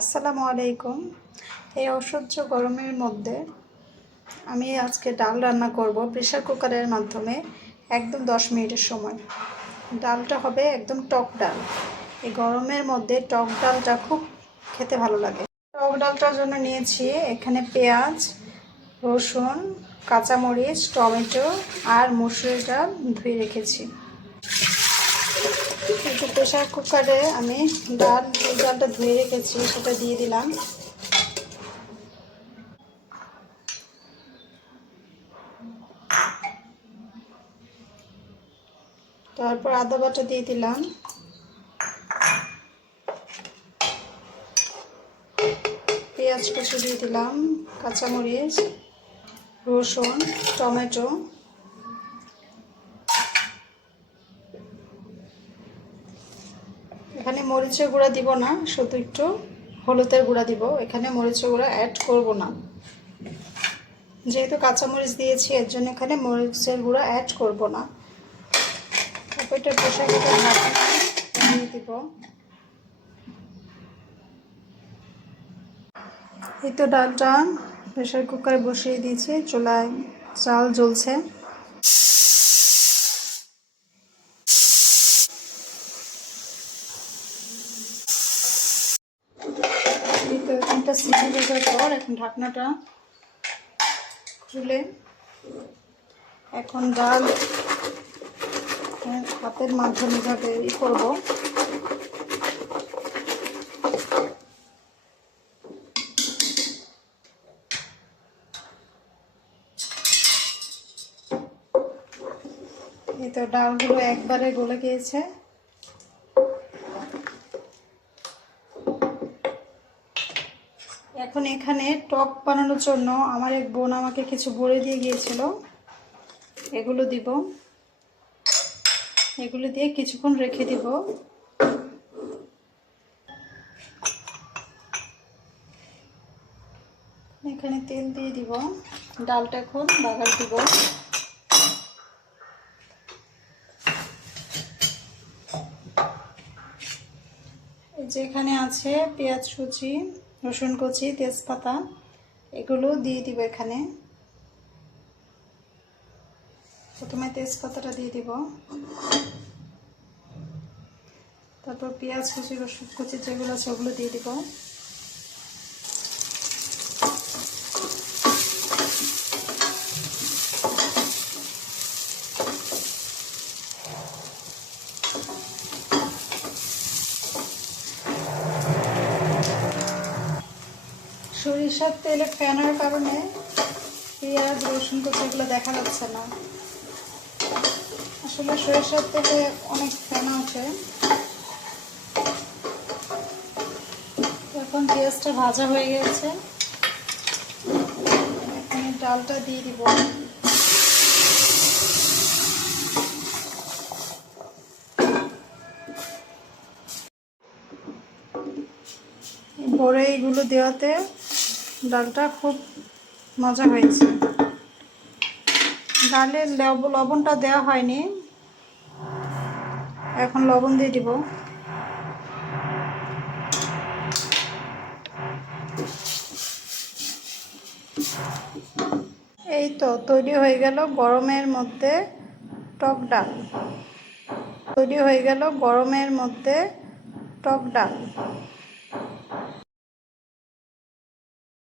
আসসালামু আলাইকুম। এই অসহ্য গরমের মধ্যে আমি আজকে ডাল রান্না করব প্রেসার কুকারের মাধ্যমে। একদম 10 মিনিটের সময়। ডালটা হবে একদম টক ডাল। এই গরমের মধ্যে টক ডালটা খুব খেতে ভালো লাগে। টক ডালটার জন্য নিয়েছি এখানে পেঁয়াজ, রসুন, কাঁচামরিচ, টমেটো আর মসুর ডাল ধুয়ে রেখেছি। একটু প্রেসার কুকারে আমি ডালটা ধুয়ে রেখেছি, সেটা দিয়ে দিলাম। তারপর আদা বাটা দিয়ে দিলাম, পেঁয়াজ কুচি দিয়ে দিলাম, কাঁচামরিচ, রসুন, টমেটো। এখানে মরিচের গুঁড়া দিব না, শুধু একটু হলুদের গুঁড়া দিব। এখানে মরিচের গুঁড়া অ্যাড করব না, যেহেতু কাঁচামরিচ দিয়েছি এর জন্য এখানে মরিচের গুঁড়া অ্যাড করব না। তারপর এটা প্রেসার কুকার ঢাকনা দিয়ে দিব। এই তো ডালটা প্রেসার কুকারে বসিয়ে দিয়েছি, চুলায় চাল জ্বলছে। একটা সিটি দেওয়ার পর এখন ঢাকনাটা খুলে এখন ডাল হাতের মাধ্যমে ভাবে করব। এই তো ডালগুলো একবারে গলে গিয়েছে। এখন এখানে টক বানানোর জন্য আমার এক বোন আমাকে কিছু বড়ি দিয়ে গিয়েছিল, এগুলো দিব। এগুলো দিয়ে কিছুক্ষণ রেখে দিব। এখানে তেল দিয়ে দিব, ডালটা এখন বাগার দিব। যেখানে আছে পেঁয়াজ কুচি, রসুন কুচি, তেজপাতা, এগুলো দিয়ে দিব। এখানে প্রথমে তেজপাতাটা দিয়ে দিব, তারপর পেঁয়াজ কুচি, রসুন কুচি যেগুলো আছে ওগুলো দিয়ে দিব। সরিষার তেলে ফেনার কারণে পেঁয়াজ, রসুন কুচি এগুলো দেখা যাচ্ছে না। আসলে সরিষার তেলে অনেক ফেনা ওঠে। এখন পেঁয়াজটা ভাজা হয়ে গেছে, এখন ডালটা দিয়ে দিব। বড়িগুলো দেওয়াতে ডালটা খুব মজা হয়েছে। ডালে লবণটা দেওয়া হয়নি, এখন লবণ দিয়ে দিব। এই তো তৈরি হয়ে গেল গরমের মধ্যে টক ডাল। তৈরি হয়ে গেল গরমের মধ্যে টক ডাল।